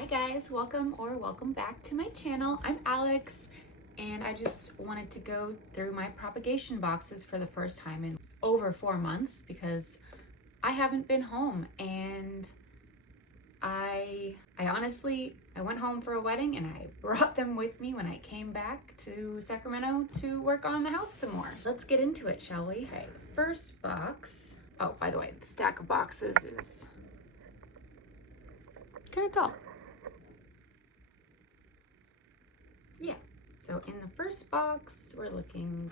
Hi guys, welcome back to my channel. I'm Alex and I just wanted to go through my propagation boxes for the first time in over 4 months because I haven't been home, and I honestly went home for a wedding and I brought them with me when I came back to Sacramento to work on the house some more. Let's get into it, shall we? Okay, first box. Oh, by the way, the stack of boxes is kind of tall. Yeah, so in the first box, we're looking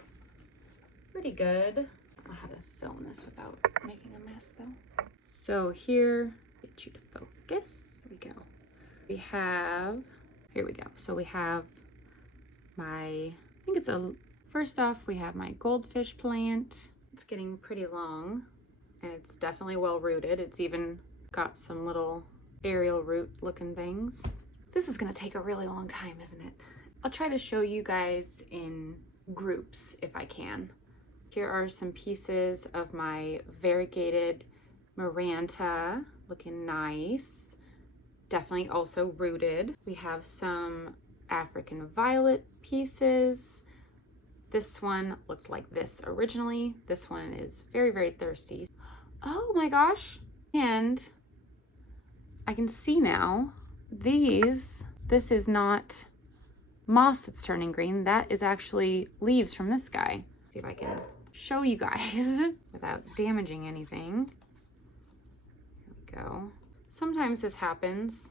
pretty good. I'll have to film this without making a mess though. So here, get you to focus. Here we go. Here we go. So we have first off, we have my goldfish plant. It's getting pretty long and it's definitely well rooted. It's even got some little aerial root looking things. This is gonna take a really long time, isn't it? I'll try to show you guys in groups if I can. Here are some pieces of my variegated Maranta, looking nice. Definitely also rooted. We have some African violet pieces. This one looked like this originally. This one is very, very thirsty. Oh my gosh. And I can see now, this is not moss that's turning green. That is actually leaves from this guy. See if I can show you guys without damaging anything. Here we go. Sometimes this happens.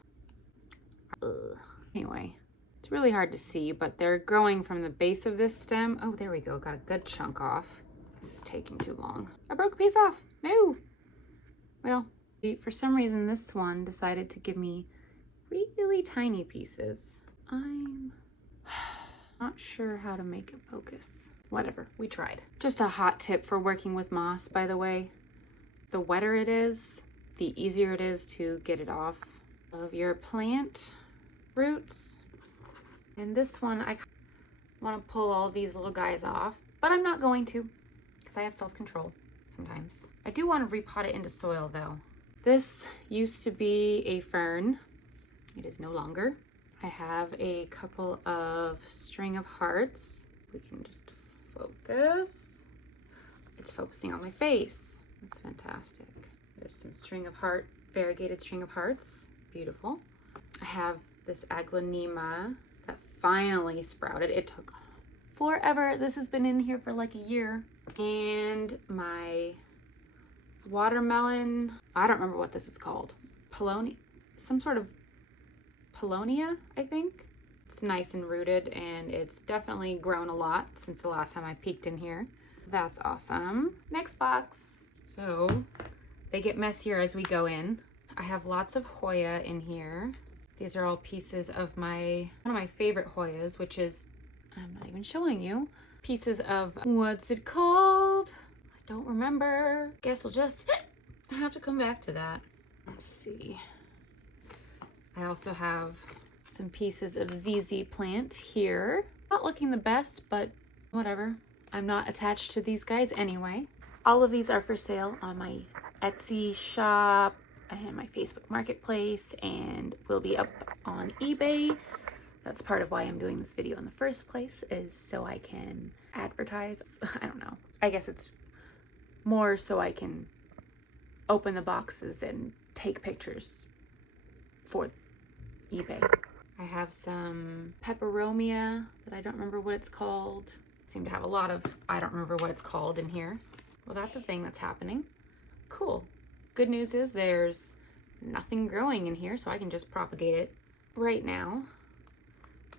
Anyway, it's really hard to see, but they're growing from the base of this stem. Oh, there we go. Got a good chunk off. This is taking too long. I broke a piece off. No. Well, for some reason, this one decided to give me really tiny pieces. I'm not sure how to make it focus. Whatever, we tried. Just a hot tip for working with moss, by the way. The wetter it is, the easier it is to get it off of your plant roots. And this one, I want to pull all these little guys off, but I'm not going to because I have self-control sometimes. I do want to repot it into soil though. This used to be a fern. It is no longer. I have a couple of string of hearts. We can just focus. It's focusing on my face. That's fantastic. There's some variegated string of hearts. Beautiful. I have this aglaonema that finally sprouted. It took forever. This has been in here for like a year. And my watermelon, I don't remember what this is called. Some sort of Polonia, I think. It's nice and rooted, and it's definitely grown a lot since the last time I peeked in here. That's awesome. Next box. So they get messier as we go in. I have lots of Hoya in here. These are all pieces of one of my favorite Hoyas, which is, I'm not even showing you, pieces of, what's it called? I don't remember. Guess we'll just have to come back to that. Let's see. I also have some pieces of ZZ plant here. Not looking the best, but whatever. I'm not attached to these guys anyway. All of these are for sale on my Etsy shop and my Facebook marketplace, and will be up on eBay. That's part of why I'm doing this video in the first place, is so I can advertise. I don't know. I guess it's more so I can open the boxes and take pictures for eBay. I have some peperomia that I don't remember what it's called. Seem to have a lot of I don't remember what it's called in here. Well, that's a thing that's happening. Cool. Good news is there's nothing growing in here, so I can just propagate it right now.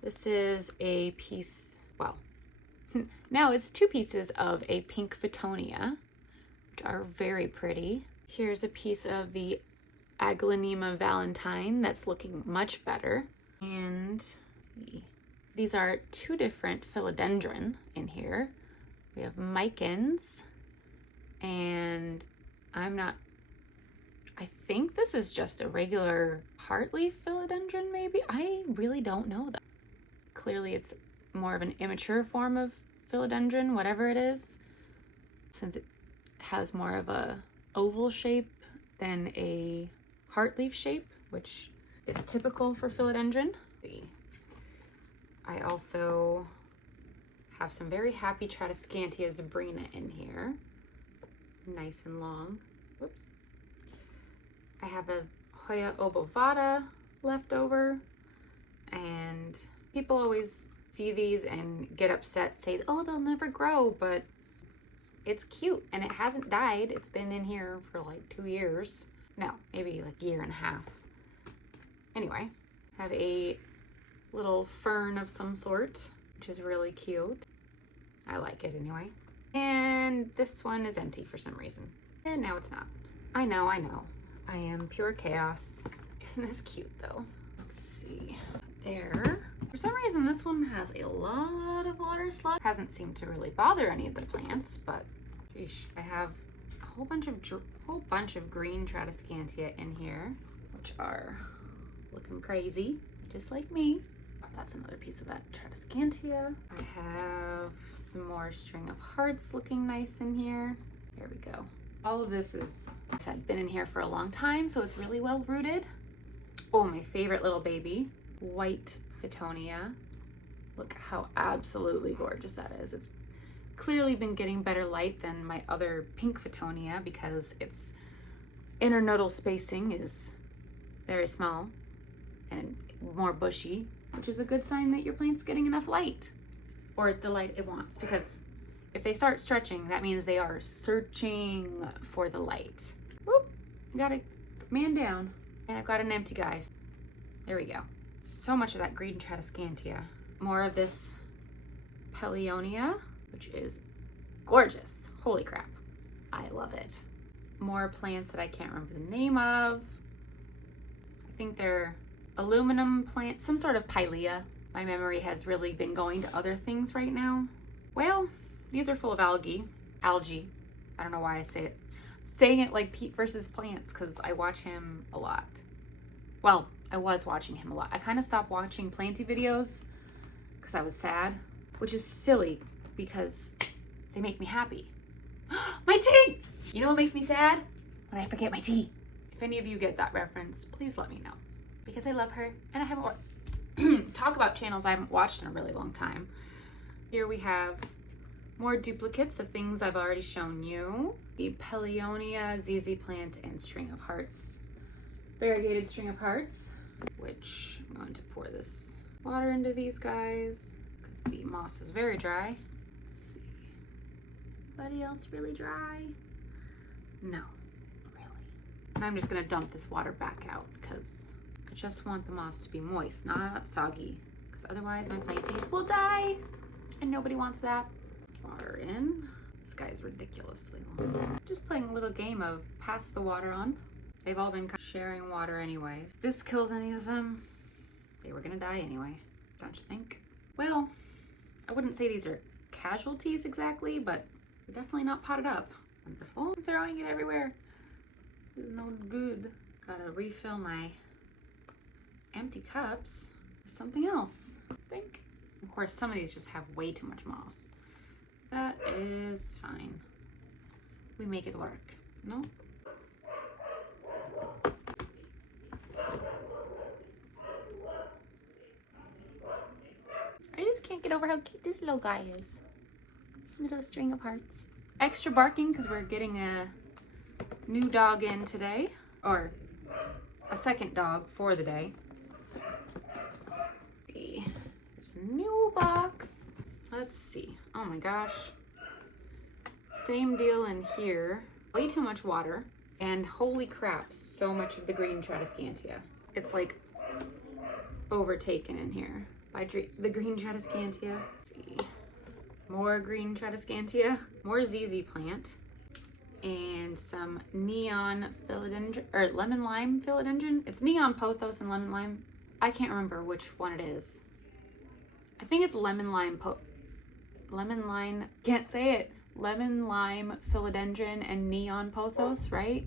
This is a piece, well, now it's 2 pieces of a pink Photonia, which are very pretty. Here's a piece of the aglaonema valentine that's looking much better. And let's see, these are 2 different philodendron in here. We have Micans, and I think this is just a regular heartleaf philodendron maybe? I really don't know that. Clearly it's more of an immature form of philodendron, whatever it is, since it has more of a oval shape than a heartleaf shape, which It's typical for philodendron. I also have some very happy Tradescantia zebrina in here. Nice and long. Whoops. I have a Hoya obovata left over, and people always see these and get upset, say, oh, they'll never grow, but it's cute and it hasn't died. It's been in here for like 2 years. No, maybe like a year and a half. Anyway, have a little fern of some sort, which is really cute. I like it anyway. And this one is empty for some reason. And now it's not. I know. I am pure chaos. Isn't this cute though? Let's see. There. For some reason, this one has a lot of water slot. Hasn't seemed to really bother any of the plants, but sheesh. I have a whole bunch of green Tradescantia in here, which are looking crazy, just like me. That's another piece of that Tradescantia. I have some more string of hearts looking nice in here. There we go. All of this is, like I said, been in here for a long time, so it's really well rooted. Oh, my favorite little baby, white Fittonia. Look how absolutely gorgeous that is. It's clearly been getting better light than my other pink Fittonia because its internodal spacing is very small and more bushy, which is a good sign that your plant's getting enough light, or the light it wants, because if they start stretching, that means they are searching for the light. Whoop, I got a man down, and I've got an empty guy. There we go. So much of that green Tradescantia. More of this Pellionia, which is gorgeous. Holy crap, I love it. More plants that I can't remember the name of. I think they're aluminum plants, some sort of Pilea. My memory has really been going to other things right now. Well, these are full of algae. I don't know why I say it. I'm saying it like Pete versus plants because I watch him a lot. Well, I was watching him a lot. I kind of stopped watching planty videos because I was sad, which is silly because they make me happy. My tea! You know what makes me sad? When I forget my tea. If any of you get that reference, please let me know, because I love her and I haven't talk about channels I haven't watched in a really long time. Here we have more duplicates of things I've already shown you. The Pellionia, ZZ plant, and string of hearts. Variegated string of hearts, which I'm going to pour this water into these guys because the moss is very dry. Let's see. Anybody else really dry? No, really. And I'm just gonna dump this water back out because I just want the moss to be moist, not soggy, because otherwise my planties will die and nobody wants that. Water in. This guy's ridiculously long. Just playing a little game of pass the water on. They've all been sharing water anyways. If this kills any of them, they were gonna die anyway, don't you think? Well, I wouldn't say these are casualties exactly, but they're definitely not potted up. Wonderful. I'm throwing it everywhere. This is no good. Gotta refill my empty cups with something else, I think. Of course, some of these just have way too much moss. That is fine. We make it work, no? I just can't get over how cute this little guy is. Little string of hearts. Extra barking because we're getting a new dog in today, or a second dog for the day. See, there's a new box. Let's see. Oh my gosh. Same deal in here. Way too much water, and holy crap, so much of the green Tradescantia. It's like overtaken in here by the green Tradescantia. Let's see. More green Tradescantia, more ZZ plant, and some neon philodendron, or lemon lime philodendron. It's neon pothos and lemon lime. I can't remember which one it is. I think it's lemon lime can't say it. Lemon lime philodendron and neon pothos, right?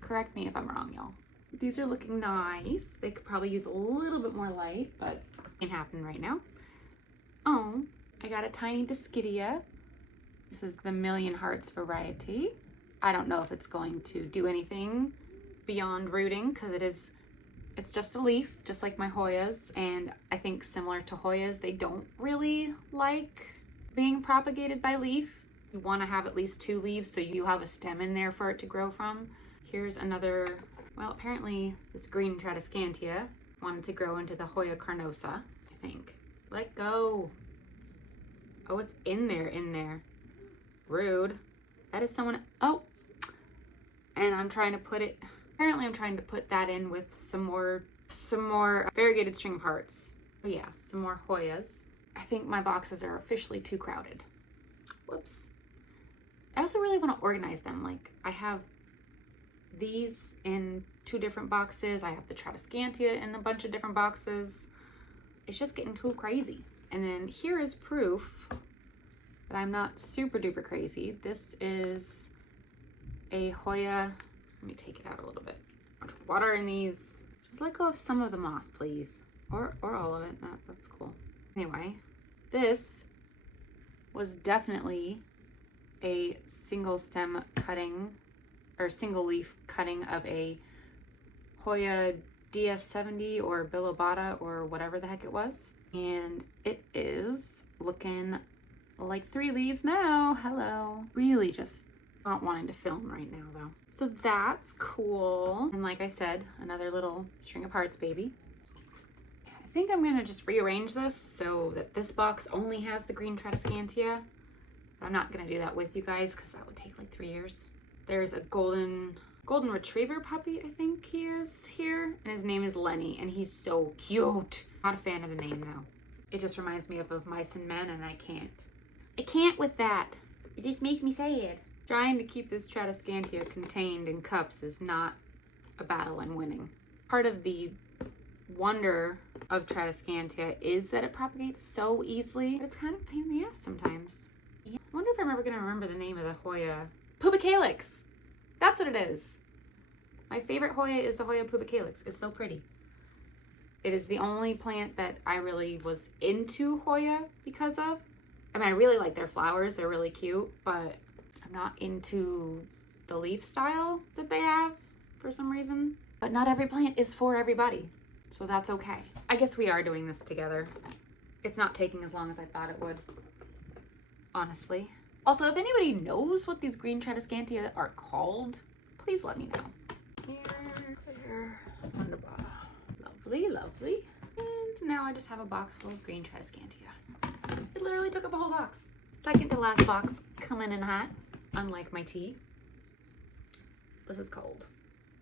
Correct me if I'm wrong, y'all. These are looking nice. They could probably use a little bit more light, but it ain't happening right now. Oh, I got a tiny Discidia. This is the Million Hearts variety. I don't know if it's going to do anything beyond rooting because it is It's just a leaf, just like my Hoyas, and I think similar to Hoyas, they don't really like being propagated by leaf. You want to have at least 2 leaves so you have a stem in there for it to grow from. Here's another, well, apparently this green Tradescantia wanted to grow into the Hoya carnosa, I think. Let go. Oh, it's in there. Rude. That is someone, oh. And I'm trying to put it, apparently I'm trying to put that in with some more variegated string parts. Oh yeah, some more Hoyas. I think my boxes are officially too crowded. Whoops. I also really want to organize them. Like, I have these in 2 different boxes. I have the Tradescantia in a bunch of different boxes. It's just getting too crazy. And then here is proof that I'm not super duper crazy. This is a Hoya. Let me take it out a little bit. Water in these. Just let go of some of the moss, please. Or all of it. That's cool. Anyway, this was definitely a single stem cutting or single leaf cutting of a Hoya DS70 or Bilobata or whatever the heck it was. And it is looking like 3 leaves now. Hello. Really just not wanting to film right now though. So that's cool. And like I said, another little string of parts baby. I think I'm gonna just rearrange this so that this box only has the green Tradescantia. But I'm not gonna do that with you guys because that would take like 3 years. There's a golden retriever puppy, I think he is here, and his name is Lenny, and he's so cute. Not a fan of the name though. It just reminds me of Mice and Men, and I can't with that. It just makes me sad. Trying to keep this Tradescantia contained in cups is not a battle I'm winning. Part of the wonder of Tradescantia is that it propagates so easily, but it's kind of a pain in the ass sometimes. Yeah. I wonder if I'm ever gonna remember the name of the Hoya. Pubicalix! That's what it is. My favorite Hoya is the Hoya pubicalix. It's so pretty. It is the only plant that I really was into Hoya because of. I mean, I really like their flowers. They're really cute, but I'm not into the leaf style that they have for some reason. But not every plant is for everybody, so that's okay. I guess we are doing this together. It's not taking as long as I thought it would, honestly. Also, if anybody knows what these green Tradescantia are called, please let me know. Here, wonderful. Lovely, lovely. And now I just have a box full of green Tradescantia. It literally took up a whole box. Second to last box coming in hot, unlike my tea. This is cold.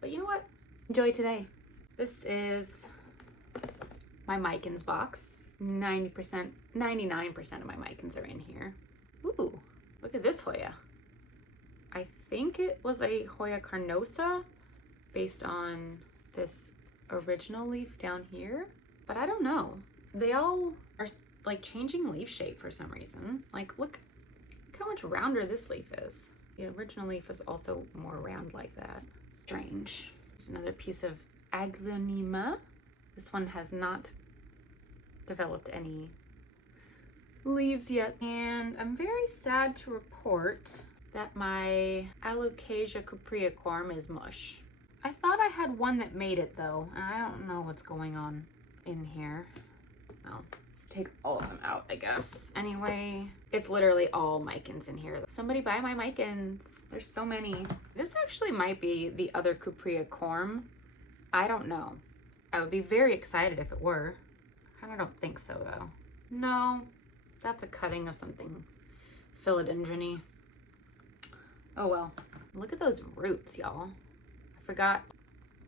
But you know what? Enjoy today. This is my Micans box. 99% of my Micans are in here. Ooh, look at this Hoya. I think it was a Hoya carnosa based on this original leaf down here, but I don't know. They all are like changing leaf shape for some reason. Like, look how much rounder this leaf is. The original leaf is also more round like that. Strange. There's another piece of Aglaonema. This one has not developed any leaves yet, and I'm very sad to report that my Alocasia cupriacorm is mush. I thought I had one that made it though, and I don't know what's going on in here. I'll take all of them out, I guess. Anyway, it's literally all Micans in here. Somebody buy my Micans. There's so many. This actually might be the other cupriacorm. I don't know. I would be very excited if it were. I kind of don't think so though. No, that's a cutting of something philodendron-y. Oh well. Look at those roots, y'all. I forgot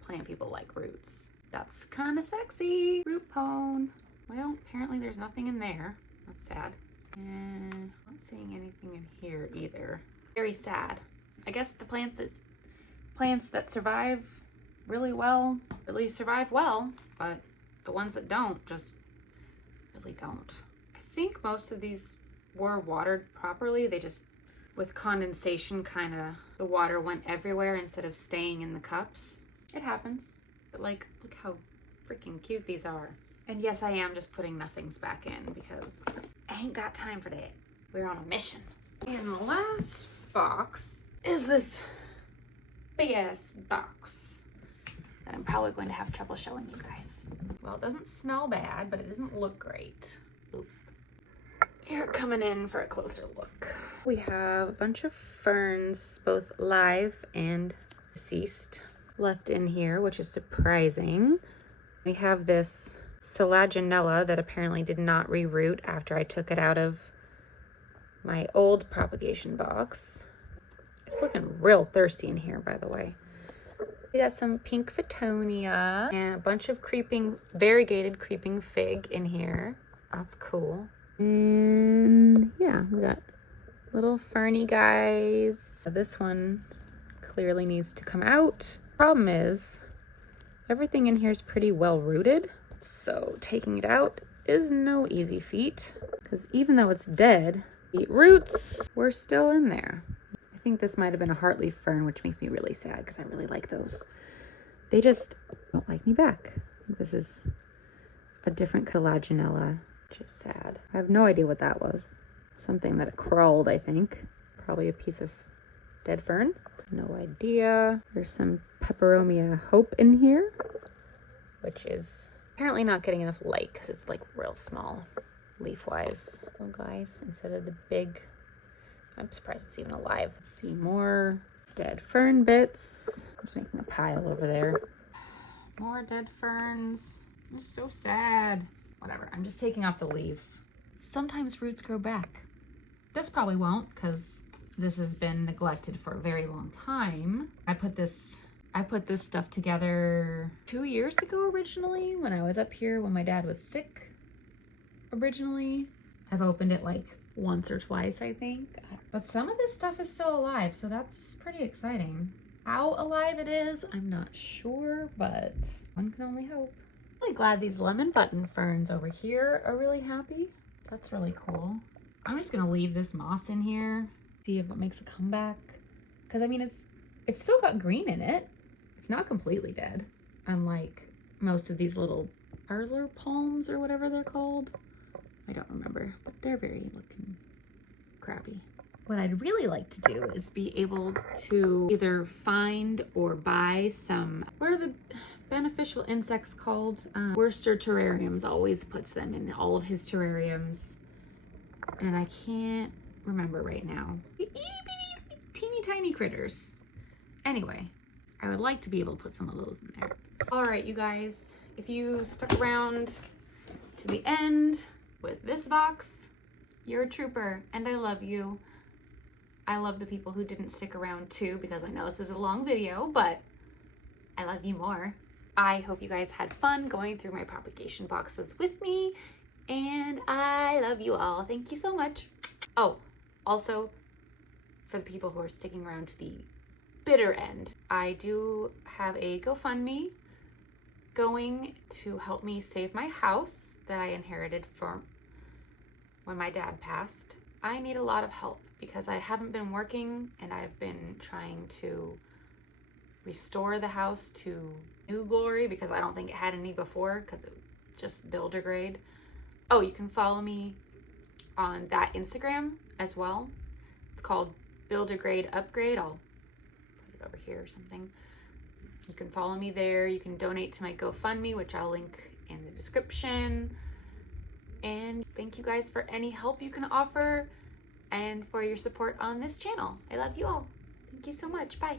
plant people like roots. That's kind of sexy. Root pone. Well, apparently there's nothing in there. That's sad. And I'm not seeing anything in here either. Very sad. I guess the plants that survive really well really survive well, but the ones that don't just really don't. I think most of these were watered properly. They just, with condensation, kind of the water went everywhere instead of staying in the cups. It happens. But like, look how freaking cute these are. And yes, I am just putting nothings back in because I ain't got time for that. We're on a mission. And the last box is this big ass box that I'm probably going to have trouble showing you guys. Well, it doesn't smell bad, but it doesn't look great. Oops. Here, coming in for a closer look. We have a bunch of ferns, both live and deceased, left in here, which is surprising. We have this Selaginella that apparently did not reroot after I took it out of my old propagation box. It's looking real thirsty in here, by the way. We got some pink Fittonia and a bunch of variegated creeping fig in here. That's cool. And yeah, we got little ferny guys. This one clearly needs to come out. Problem is, everything in here is pretty well rooted, so taking it out is no easy feat, because even though it's dead, the roots were still in there. I think this might have been a heartleaf fern, which makes me really sad because I really like those. They just don't like me back. This is a different Collagenella, which is sad. I have no idea what that was. Something that it crawled, I think. Probably a piece of dead fern. No idea. There's some Peperomia Hope in here, which is apparently not getting enough light because it's like real small leaf-wise. Oh, guys, instead of the big, I'm surprised it's even alive. Let's see, more dead fern bits. I'm just making a pile over there. More dead ferns. It's so sad. Whatever, I'm just taking off the leaves. Sometimes roots grow back. This probably won't because this has been neglected for a very long time. I put this stuff together 2 years ago originally when I was up here when my dad was sick originally. I've opened it like once or twice, I think. But some of this stuff is still alive, so that's pretty exciting. How alive it is, I'm not sure, but one can only hope. I'm really glad these lemon button ferns over here are really happy. That's really cool. I'm just gonna leave this moss in here, see if it makes a comeback. Because I mean, it's still got green in it. It's not completely dead, unlike most of these little parlor palms or whatever they're called. I don't remember, but they're very looking crappy. What I'd really like to do is be able to either find or buy some, what are the beneficial insects called? Worcester Terrariums always puts them in all of his terrariums, and I can't remember right now. Itty bitty, teeny tiny critters. Anyway, I would like to be able to put some of those in there. All right, you guys, if you stuck around to the end with this box, you're a trooper, and I love you. I love the people who didn't stick around too, because I know this is a long video, but I love you more. I hope you guys had fun going through my propagation boxes with me, and I love you all. Thank you so much. Oh, also, for the people who are sticking around to the bitter end, I do have a GoFundMe going to help me save my house that I inherited from when my dad passed. I need a lot of help because I haven't been working and I've been trying to restore the house to new glory because I don't think it had any before because it was just builder grade. Oh, you can follow me on that Instagram as well. It's called Builder Grade Upgrade. I'll put it over here or something. You can follow me there. You can donate to my GoFundMe, which I'll link in the description. And thank you guys for any help you can offer and for your support on this channel. I love you all. Thank you so much. Bye.